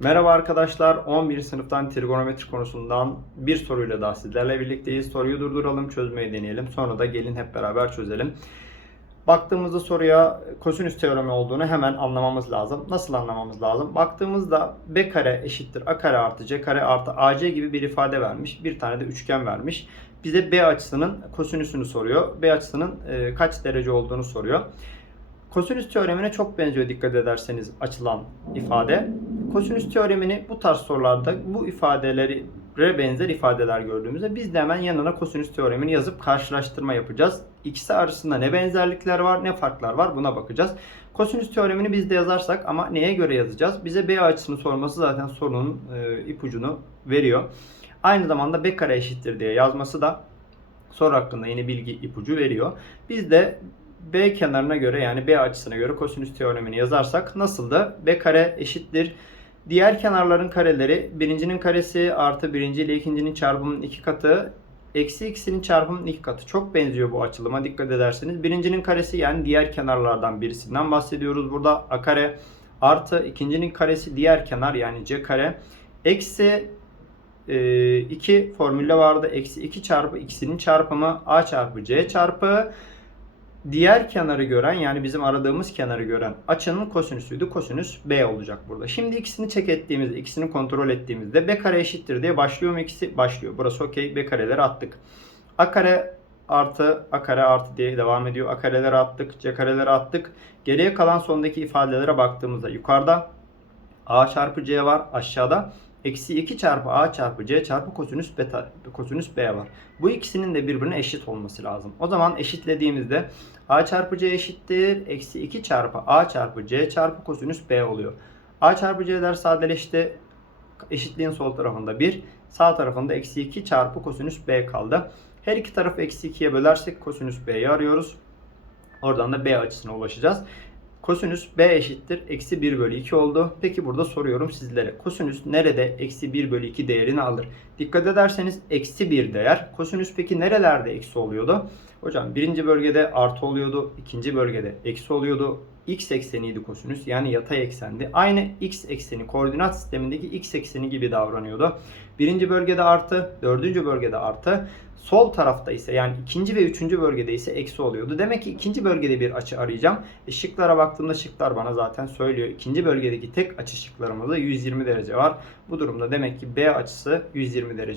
Merhaba arkadaşlar, 11. sınıftan trigonometri konusundan bir soruyla daha sizlerle birlikteyiz. Soruyu durduralım, çözmeyi deneyelim. Sonra da gelin hep beraber çözelim. Baktığımızda soruya kosinüs teoremi olduğunu hemen anlamamız lazım. Nasıl anlamamız lazım? Baktığımızda b kare eşittir a kare artı c kare artı ac gibi bir ifade vermiş. Bir tane de üçgen vermiş. Bize b açısının kosinüsünü soruyor. B açısının e, kaç derece olduğunu soruyor. Kosinüs teoremine çok benziyor dikkat ederseniz açılan ifade. Kosinüs teoremini bu tarz sorularda bu ifadelere benzer ifadeler gördüğümüzde biz de hemen yanına kosinüs teoremini yazıp karşılaştırma yapacağız. İkisi arasında ne benzerlikler var ne farklar var buna bakacağız. Kosinüs teoremini biz de yazarsak ama neye göre yazacağız? Bize B açısını sorması zaten sorunun e, ipucunu veriyor. Aynı zamanda B kare eşittir diye yazması da soru hakkında yeni bilgi ipucu veriyor. Biz de B kenarına göre yani B açısına göre kosinüs teoremini yazarsak nasıl da B kare eşittir. Diğer kenarların kareleri birincinin karesi artı birinci ile ikincinin çarpımının iki katı eksi ikisinin çarpımının iki katı. Çok benziyor bu açılıma dikkat ederseniz. Birincinin karesi yani diğer kenarlardan birisinden bahsediyoruz. Burada A kare artı ikincinin karesi diğer kenar yani C kare eksi 2 formülle vardı. Eksi 2 çarpı ikisinin çarpımı A çarpı C çarpı diğer kenarı gören yani bizim aradığımız kenarı gören açının kosinüsüydü. Kosinüs B olacak burada. Şimdi ikisini çek ettiğimizde, ikisini kontrol ettiğimizde B kare eşittir diye başlıyor mu ikisi? Başlıyor. Burası okey. B kareleri attık. A kare artı A kare artı diye devam ediyor. A kareleri attık. C kareleri attık. Geriye kalan sondaki ifadelere baktığımızda yukarıda A çarpı C var. Aşağıda eksi 2 çarpı A çarpı C çarpı kosinüs beta kosinüs B var. Bu ikisinin de birbirine eşit olması lazım. O zaman eşitlediğimizde A çarpı C eşittir. Eksi 2 çarpı A çarpı C çarpı kosinüs B oluyor. A çarpı C'ler sadeleşti. Eşitliğin sol tarafında 1. Sağ tarafında eksi 2 çarpı kosinüs B kaldı. Her iki tarafı eksi 2'ye bölersek kosinüs B'yi arıyoruz. Oradan da B açısına ulaşacağız. Kosinüs B eşittir. Eksi 1 bölü 2 oldu. Peki burada soruyorum sizlere. Kosinüs nerede eksi 1 bölü 2 değerini alır? Dikkat ederseniz eksi 1 değer. Kosinüs peki nerelerde eksi oluyordu? Hocam birinci bölgede artı oluyordu. ikinci bölgede eksi oluyordu. X ekseniydi kosinüs yani yatay eksendi. Aynı x ekseni koordinat sistemindeki x ekseni gibi davranıyordu. Birinci bölgede artı, dördüncü bölgede artı. Sol tarafta ise yani ikinci ve üçüncü bölgede ise eksi oluyordu. Demek ki ikinci bölgede bir açı arayacağım. E şıklara baktığımda şıklar bana zaten söylüyor. İkinci bölgedeki tek açı şıklarımızda 120 derece var. Bu durumda demek ki B açısı 120 derece